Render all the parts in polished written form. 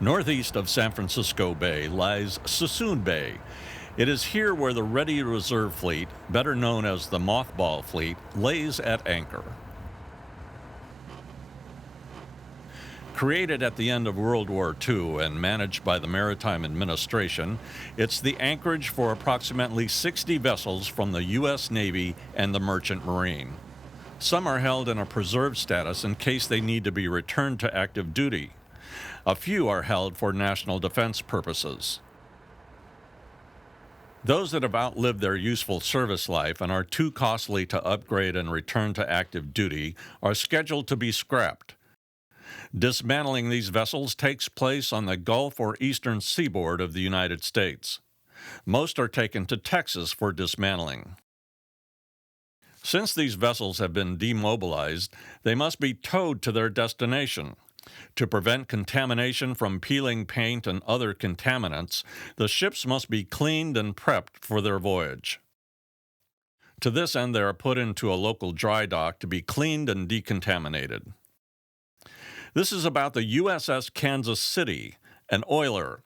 Northeast of San Francisco Bay lies Suisun Bay. It is here where the Ready Reserve Fleet, better known as the Mothball Fleet, lays at anchor. Created at the end of World War II and managed by the Maritime Administration, it's the anchorage for approximately 60 vessels from the U.S. Navy and the Merchant Marine. Some are held in a preserved status in case they need to be returned to active duty. A few are held for national defense purposes. Those that have outlived their useful service life and are too costly to upgrade and return to active duty are scheduled to be scrapped. Dismantling these vessels takes place on the Gulf or eastern seaboard of the United States. Most are taken to Texas for dismantling. Since these vessels have been demobilized, they must be towed to their destination. To prevent contamination from peeling paint and other contaminants, the ships must be cleaned and prepped for their voyage. To this end, they are put into a local dry dock to be cleaned and decontaminated. This is about the USS Kansas City, an oiler.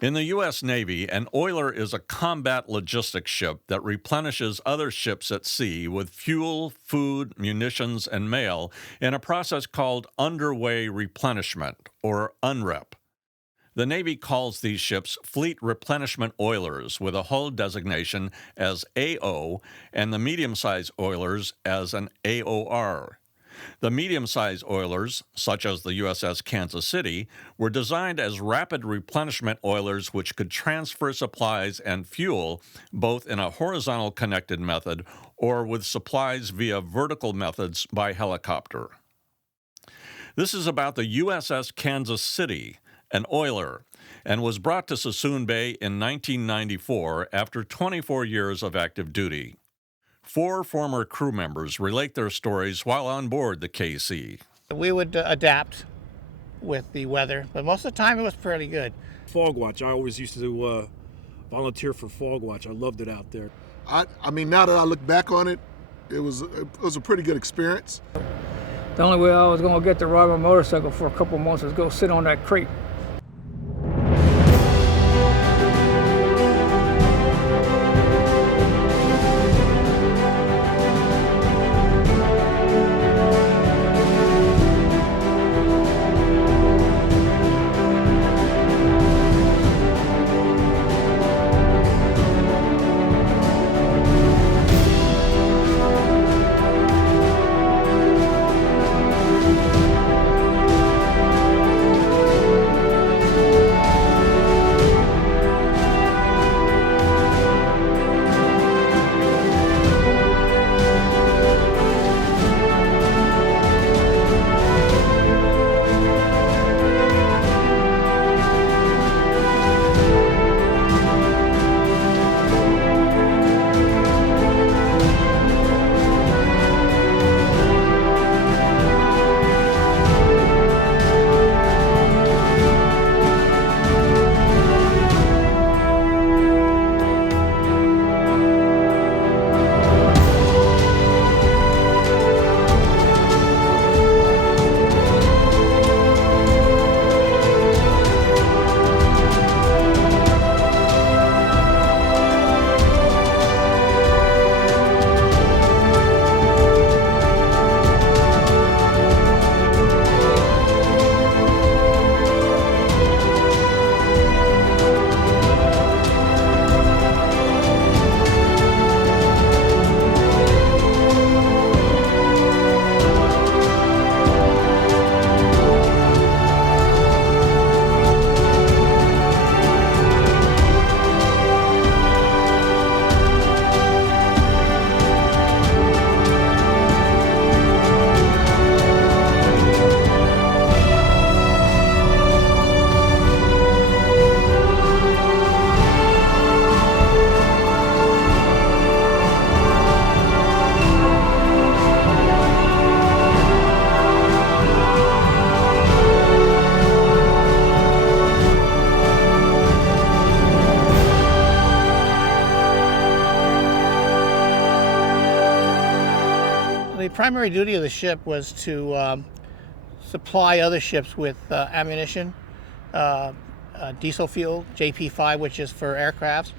In the U.S. Navy, an oiler is a combat logistics ship that replenishes other ships at sea with fuel, food, munitions, and mail in a process called underway replenishment, or UNREP. The Navy calls these ships Fleet Replenishment Oilers with a hull designation as AO and the medium-sized oilers as an AOR. The medium-sized oilers, such as the USS Kansas City, were designed as rapid replenishment oilers which could transfer supplies and fuel both in a horizontal connected method or with supplies via vertical methods by helicopter. This is about the USS Kansas City, an oiler, and was brought to Suisun Bay in 1994 after 24 years of active duty. 4 former crew members relate their stories while on board the KC. We would adapt with the weather, but most of the time it was fairly good. Fog watch. I always used to volunteer for fog watch. I loved it out there. I mean, now that I look back on it, it was a pretty good experience. The only way I was going to get to ride my motorcycle for a couple months was go sit on that crate. The primary duty of the ship was to supply other ships with ammunition diesel fuel, JP5, which is for aircrafts,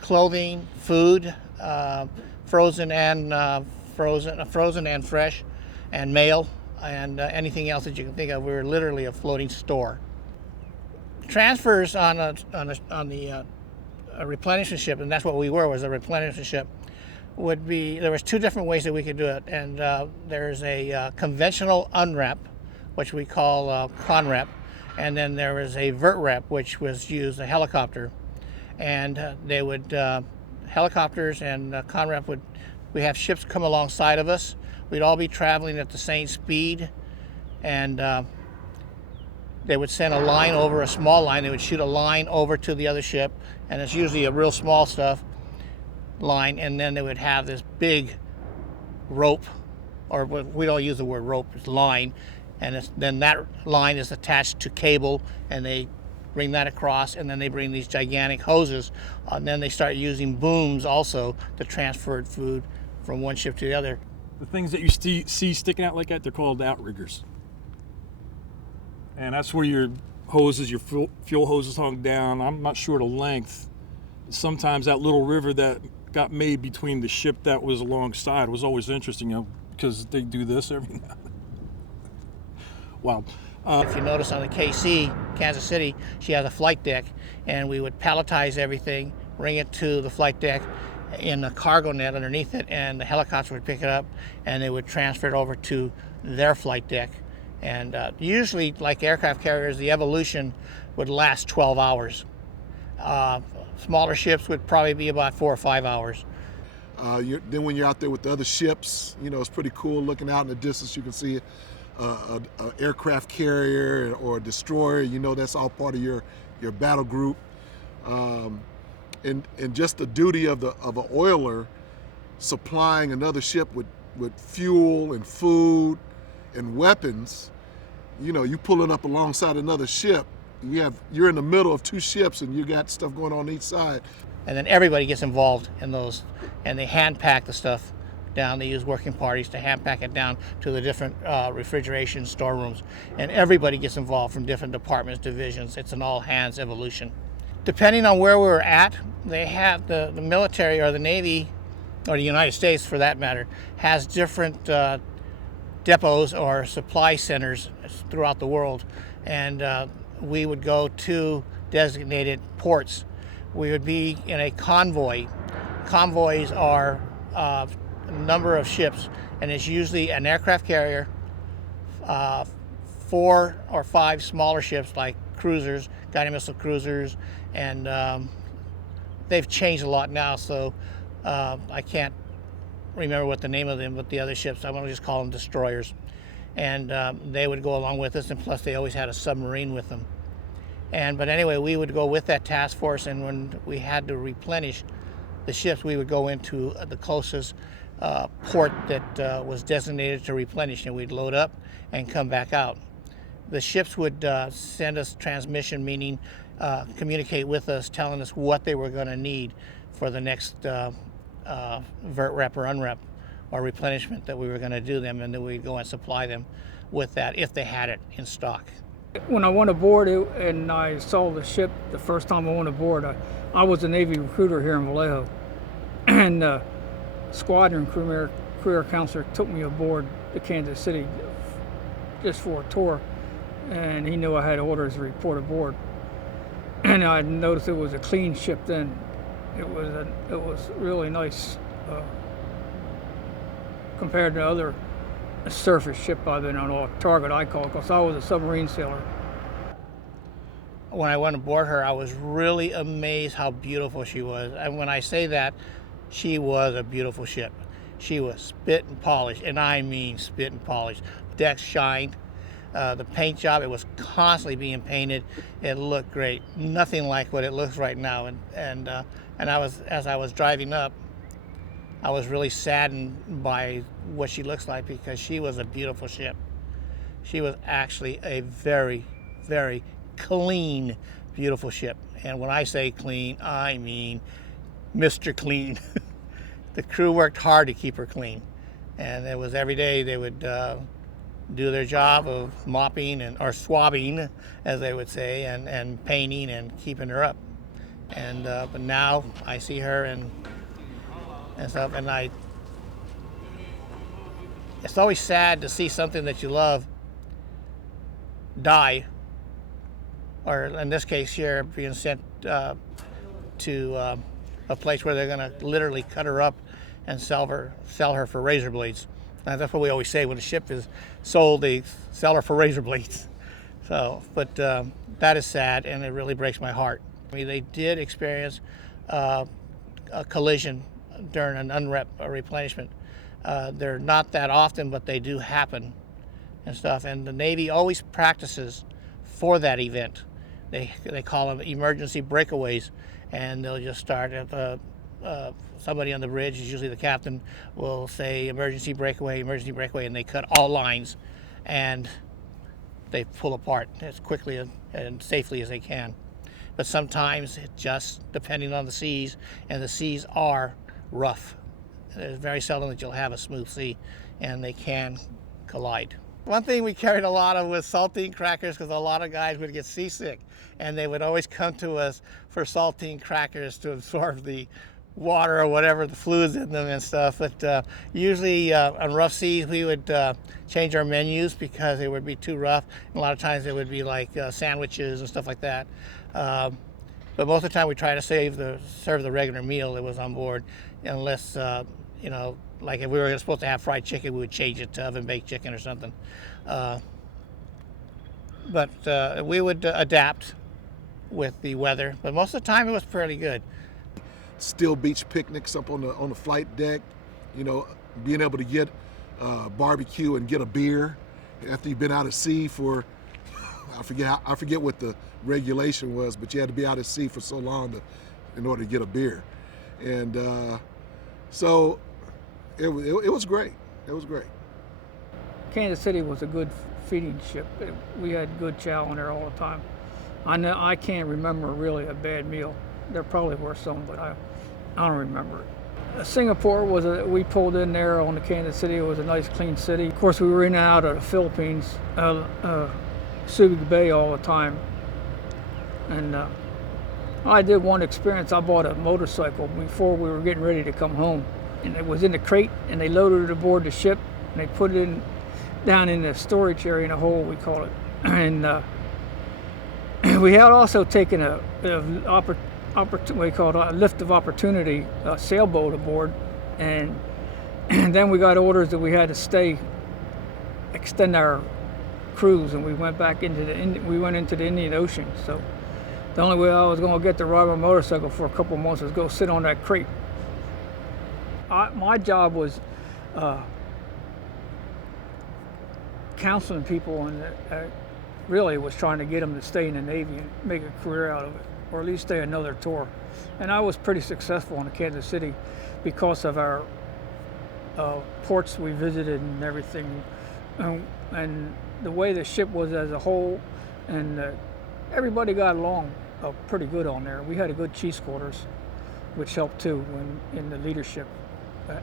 clothing, food, frozen and fresh, and mail, and anything else that you can think of. We were literally a floating store. Transfers on the replenishment ship, and that's what we were, was a replenishment ship, would be, there was two different ways that we could do it. And there's a conventional unrep, which we call conrep, and then there was a vert rep, which was used, a helicopter. And they would, helicopters and conrep would, we have ships come alongside of us. We'd all be traveling at the same speed, and they would send a line over, a small line. They would shoot a line over to the other ship, and it's usually a real small stuff line, and then they would have this big rope, or we don't use the word rope, it's line, and then that line is attached to cable, and they bring that across, and then they bring these gigantic hoses, and then they start using booms also to transfer food from one ship to the other. The things that you see sticking out like that, they're called outriggers. And that's where your hoses, your fuel hoses hung down. I'm not sure the length. Sometimes that little river that got made between the ship that was alongside was always interesting, because they do this every now and then. Wow. If you notice on the KC, Kansas City, she has a flight deck, and we would palletize everything, bring it to the flight deck in a cargo net underneath it, and the helicopter would pick it up, and they would transfer it over to their flight deck. And usually, like aircraft carriers, the evolution would last 12 hours. Smaller ships would probably be about 4 or 5 hours. Then when you're out there with the other ships, it's pretty cool looking out in the distance. You can see an aircraft carrier or a destroyer. That's all part of your battle group. And just the duty of an oiler supplying another ship with fuel and food and weapons. You pulling up alongside another ship. You're in the middle of two ships, and you got stuff going on each side. And then everybody gets involved in those, and they hand pack the stuff down. They use working parties to hand pack it down to the different refrigeration storerooms, and everybody gets involved from different departments, divisions. It's an all hands evolution. Depending on where we're at, they have the military or the Navy, or the United States for that matter, has different depots or supply centers throughout the world, and we would go to designated ports. We would be in a convoy. Convoys are a number of ships, and it's usually an aircraft carrier, 4 or 5 smaller ships like cruisers, guided missile cruisers, and they've changed a lot now, so I can't remember what the name of them, but the other ships, I'm going to just call them destroyers. And they would go along with us, and plus they always had a submarine with them. But anyway, we would go with that task force, and when we had to replenish the ships, we would go into the closest port that was designated to replenish, and we'd load up and come back out. The ships would send us transmission, meaning communicate with us, telling us what they were going to need for the next vert rep or unrep or replenishment that we were going to do them, and then we'd go and supply them with that if they had it in stock. When I went aboard and I saw the ship the first time I went aboard, I was a Navy recruiter here in Vallejo, and squadron career counselor took me aboard to Kansas City just for a tour, and he knew I had orders to report aboard. And I noticed it was a clean ship then. It was really nice compared to other surface ship I've been on, or target I call it, because I was a submarine sailor. When I went aboard her, I was really amazed how beautiful she was. And when I say that, she was a beautiful ship. She was spit and polished, and I mean spit and polished. Decks shined. The paint job, it was constantly being painted. It looked great. Nothing like what it looks right now. And as I was driving up, I was really saddened by what she looks like, because she was a beautiful ship. She was actually a very, very clean, beautiful ship. And when I say clean, I mean Mr. Clean. The crew worked hard to keep her clean. And it was every day they would do their job of mopping or swabbing, as they would say, and painting and keeping her up. And but now I see her and stuff, and it's always sad to see something that you love die, or in this case here, being sent to a place where they're going to literally cut her up and sell her for razor blades. And that's what we always say: when a ship is sold, they sell her for razor blades. So, but that is sad, and it really breaks my heart. I mean, they did experience a collision during an unrep replenishment. They're not that often, but they do happen and stuff. And the Navy always practices for that event. They call them emergency breakaways, and they'll just start at somebody on the bridge, is usually the captain, will say emergency breakaway, and they cut all lines, and they pull apart as quickly and safely as they can. But sometimes it just, depending on the seas, and the seas are rough. It's very seldom that you'll have a smooth sea, and they can collide. One thing we carried a lot of was saltine crackers, because a lot of guys would get seasick, and they would always come to us for saltine crackers to absorb the water or whatever, the fluids in them and stuff. But usually on rough seas, we would change our menus because it would be too rough. And a lot of times it would be like sandwiches and stuff like that. But most of the time we try to serve the regular meal that was on board, unless, like if we were supposed to have fried chicken, we would change it to oven-baked chicken or something. But we would adapt with the weather, but most of the time it was fairly good. Still beach picnics up on the flight deck, being able to get barbecue and get a beer after you've been out at sea for, I forget what the regulation was, but you had to be out at sea for so long in order to get a beer. And so it was great. It was great. Kansas City was a good feeding ship. We had good chow on there all the time. I can't remember really a bad meal. There probably were some, but I don't remember it. Singapore we pulled in there on the Kansas City. It was a nice, clean city. Of course, we were in and out of the Philippines, Subic Bay all the time. And I did one experience. I bought a motorcycle before we were getting ready to come home, and it was in the crate, and they loaded it aboard the ship, and they put it down in the storage area in a hole, we call it. And we had also taken a lift of opportunity sailboat aboard, and then we got orders that we had to extend our cruise, and we went back into the Indian Ocean. So the only way I was going to get to ride my motorcycle for a couple of months was go sit on that crate. My job was counseling people, and really was trying to get them to stay in the Navy and make a career out of it, or at least stay another tour. And I was pretty successful in Kansas City because of our ports we visited and everything, and the way the ship was as a whole, and everybody got along pretty good on there. We had a good chief's quarters, which helped too in the leadership,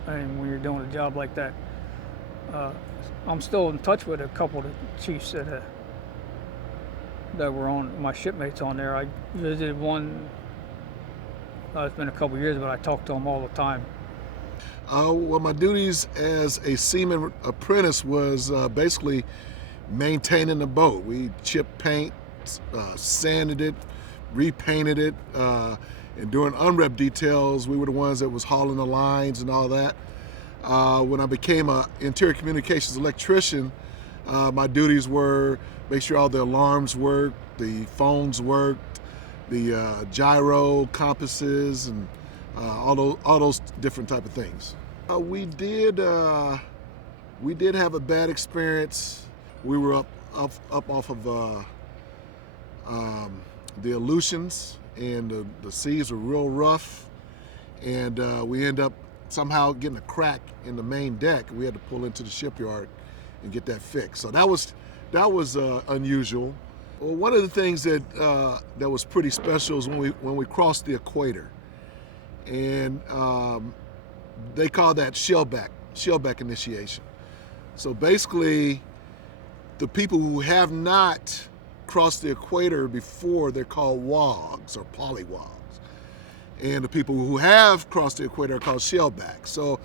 and when you're doing a job like that. I'm still in touch with a couple of the chiefs that were on, my shipmates on there. I visited one, it's been a couple of years, but I talk to them all the time. Well, my duties as a seaman apprentice was basically maintaining the boat. We chipped paint, sanded it, repainted it, and during unrep details, we were the ones that was hauling the lines and all that. When I became an interior communications electrician, my duties were make sure all the alarms worked, the phones worked, the gyro compasses, and all those different type of things. We did have a bad experience. We were up off of the Aleutians, and the seas were real rough, and we ended up somehow getting a crack in the main deck. We had to pull into the shipyard and get that fixed. So that was unusual. Well, one of the things that was pretty special is when we crossed the equator, and they call that shellback initiation. So basically, the people who have not crossed the equator before, they're called wogs or polywogs. And the people who have crossed the equator are called shellbacks. So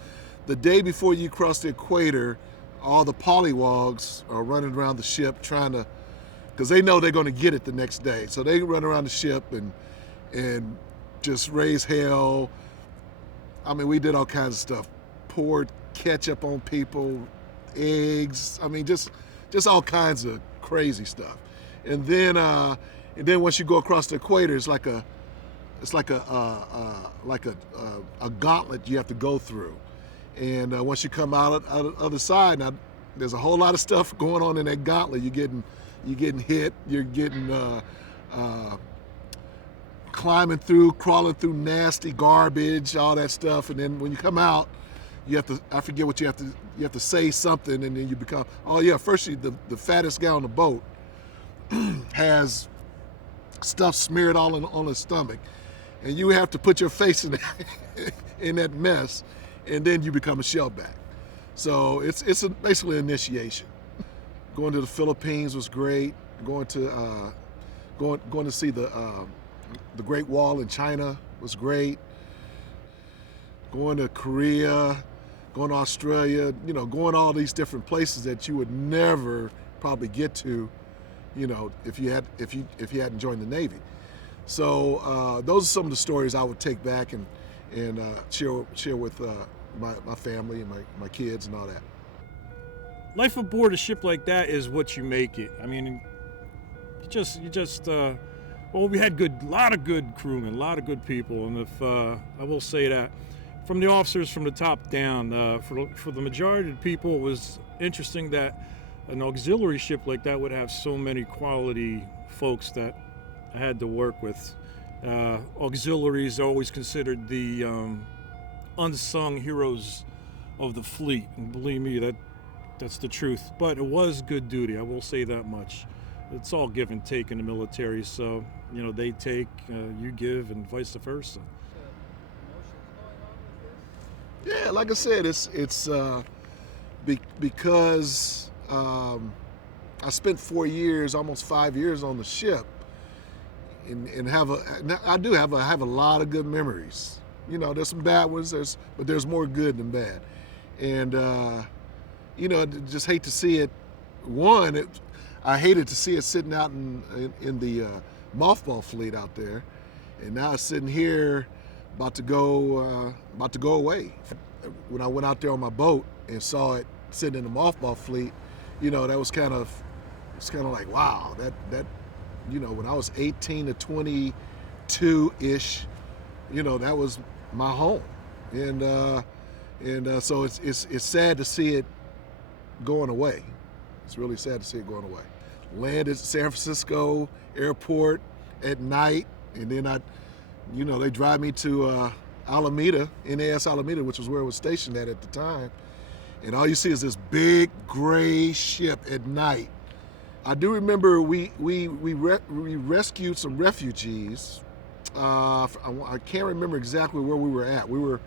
the day before you cross the equator, all the polywogs are running around the ship trying to, because they know they're going to get it the next day. So they run around the ship and just raise hell. I mean, we did all kinds of stuff. Poured ketchup on people, eggs. I mean, just all kinds of crazy stuff. And then once you go across the equator, it's like a gauntlet you have to go through. And once you come out the other side, now there's a whole lot of stuff going on in that gauntlet. You're getting hit. You're getting climbing through, crawling through nasty garbage, all that stuff. And then when you come out, you have to, I forget what you have to say something, and then you become, oh yeah, first the fattest guy on the boat has stuff smeared all on his stomach, and you have to put your face in that mess, and then you become a shellback. So it's basically an initiation. Going to the Philippines was great. Going to see the Great Wall in China was great. Going to Korea, going to Australia, going all these different places that you would never probably get to, if you hadn't joined the Navy. So those are some of the stories I would take back and share with my family and my kids and all that. Life aboard a ship like that is what you make it. I mean, we had a lot of good crewmen, a lot of good people, and if I will say that, from the officers from the top down, for the majority of the people, it was interesting that an auxiliary ship like that would have so many quality folks that I had to work with. Auxiliaries are always considered the unsung heroes of the fleet, and believe me, that's the truth. But it was good duty, I will say that much. It's all give and take in the military, so they take, you give, and vice versa. Yeah, like I said, it's because I spent 4 years, almost 5 years on the ship, and I have a lot of good memories. There's some bad ones, but there's more good than bad, and just hate to see it. I hated to see it sitting out in the mothball fleet out there, and now it's sitting here about to go away. When I went out there on my boat and saw it sitting in the mothball fleet, that was kind of like, wow, that when I was 18 to 22-ish, that was my home, and so it's sad to see it going away. It's really sad to see it going away. Landed at San Francisco airport at night, and then they drive me to Alameda, NAS Alameda, which was where I was stationed at the time, and all you see is this big gray ship at night. I do remember we rescued some refugees. I can't remember exactly where we were at. We were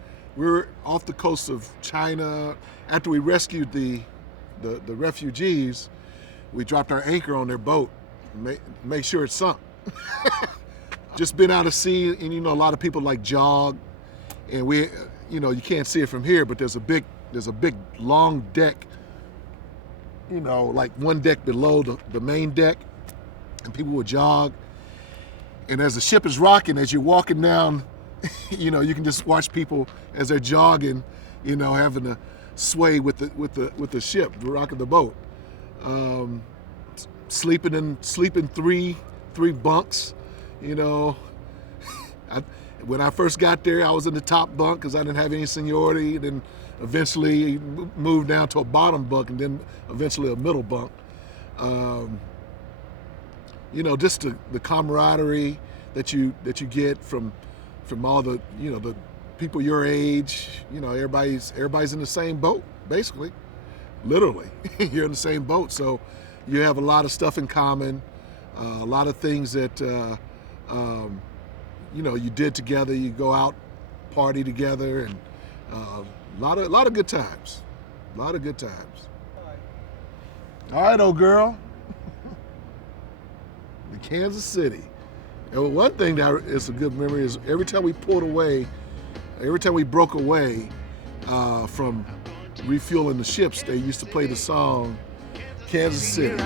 off the coast of China. After we rescued the refugees, we dropped our anchor on their boat, make sure it sunk. Just been out at sea, and a lot of people like jog, and we, you can't see it from here, but there's a big long deck, like one deck below the main deck, and people would jog. And as the ship is rocking, as you're walking down, you can just watch people as they're jogging, having to sway with the ship, rocking the boat. Sleeping three bunks, when I first got there, I was in the top bunk because I didn't have any seniority. Then eventually moved down to a bottom bunk, and then eventually a middle bunk. Just the camaraderie that you get from all the the people your age. Everybody's in the same boat, basically, literally. You're in the same boat, so you have a lot of stuff in common, a lot of things that you did together. You go out, party together, and a lot of good times. All right, old girl. In Kansas City. And one thing that is a good memory is every time we pulled away, every time we broke away from refueling the ships, they used to play the song Kansas City.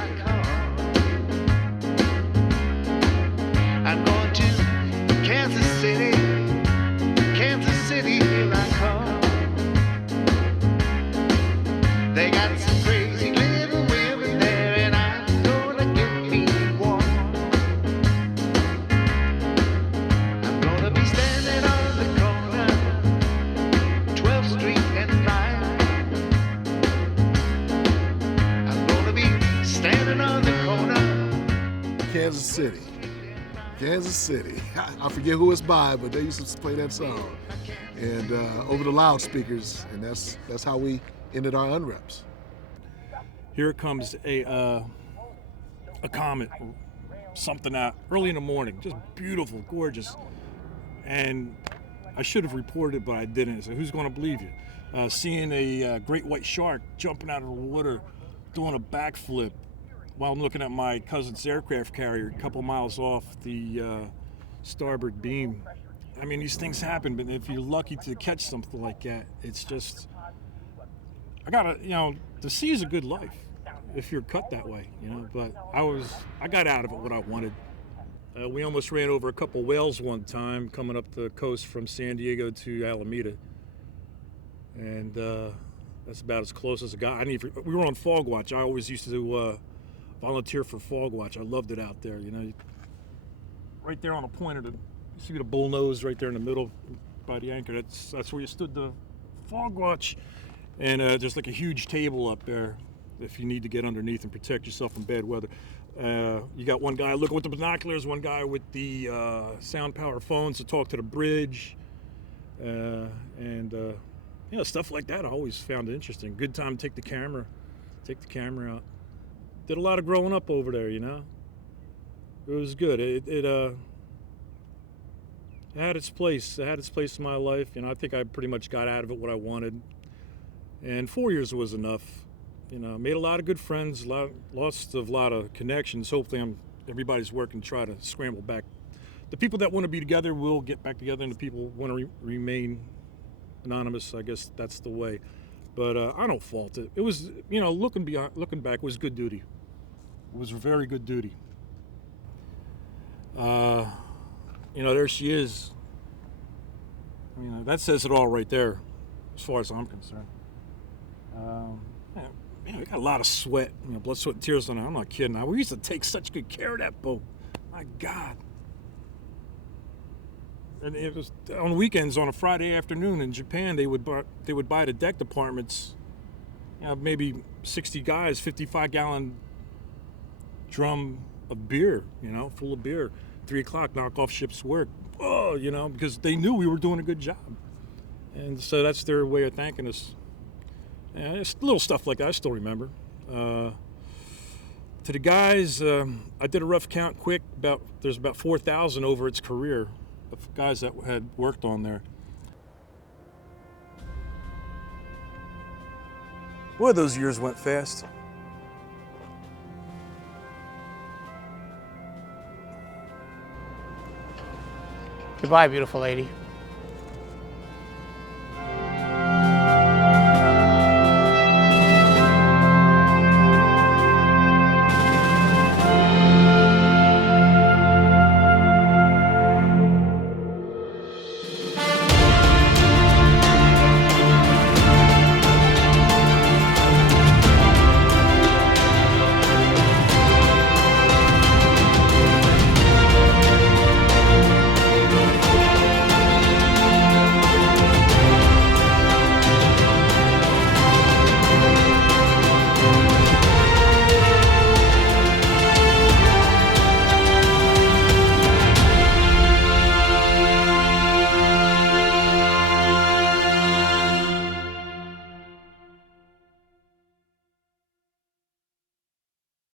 I'm going to Kansas City, Kansas City, here I come. They got some crazy little women there, and I'm gonna get me one. I'm gonna be standing on the corner, 12th Street and Vine. I'm gonna be standing on the corner. Kansas City. Kansas City. I forget who it's by, but they used to play that song. And over the loudspeakers, and that's how we ended our unreps. Here comes a comet, something out early in the morning, just beautiful, gorgeous. And I should have reported, but I didn't. So who's going to believe you? Seeing a great white shark jumping out of the water, doing a backflip, while I'm looking at my cousin's aircraft carrier a couple miles off the starboard beam. I mean, these things happen, but if you're lucky to catch something like that, it's just, the sea is a good life if you're cut that way, but I got out of it what I wanted. We almost ran over a couple whales one time coming up the coast from San Diego to Alameda. And that's about as close as I got. We were on fog watch. I always used to volunteer for fog watch. I loved it out there, right there on the point of you see the bull nose right there in the middle by the anchor. That's where you stood the fog watch. And there's like a huge table up there if you need to get underneath and protect yourself from bad weather. You got one guy looking with the binoculars, one guy with the sound power phones to talk to the bridge. Stuff like that I always found interesting. Good time to take the camera out. Did a lot of growing up over there, It was good. It had its place. It had its place in my life. I think I pretty much got out of it what I wanted. And 4 years was enough. Made a lot of good friends, lost a lot of connections. Hopefully everybody's working to try to scramble back. The people that want to be together will get back together, and the people who want to remain anonymous, I guess that's the way. But I don't fault it. It was, looking back, it was good duty. It was very good duty. There she is. That says it all right there, as far as I'm concerned. We got a lot of sweat, blood, sweat, and tears on it. I'm not kidding. We used to take such good care of that boat. My God. And it was on weekends, on a Friday afternoon in Japan, they would buy the deck departments, maybe 60 guys, 55-gallon drum of beer, full of beer. 3 o'clock, knock off ship's work. Oh, because they knew we were doing a good job. And so that's their way of thanking us. And it's little stuff like that I still remember. To the guys, I did a rough count quick. There's about 4,000 over its career of guys that had worked on there. Boy, those years went fast. Goodbye, beautiful lady.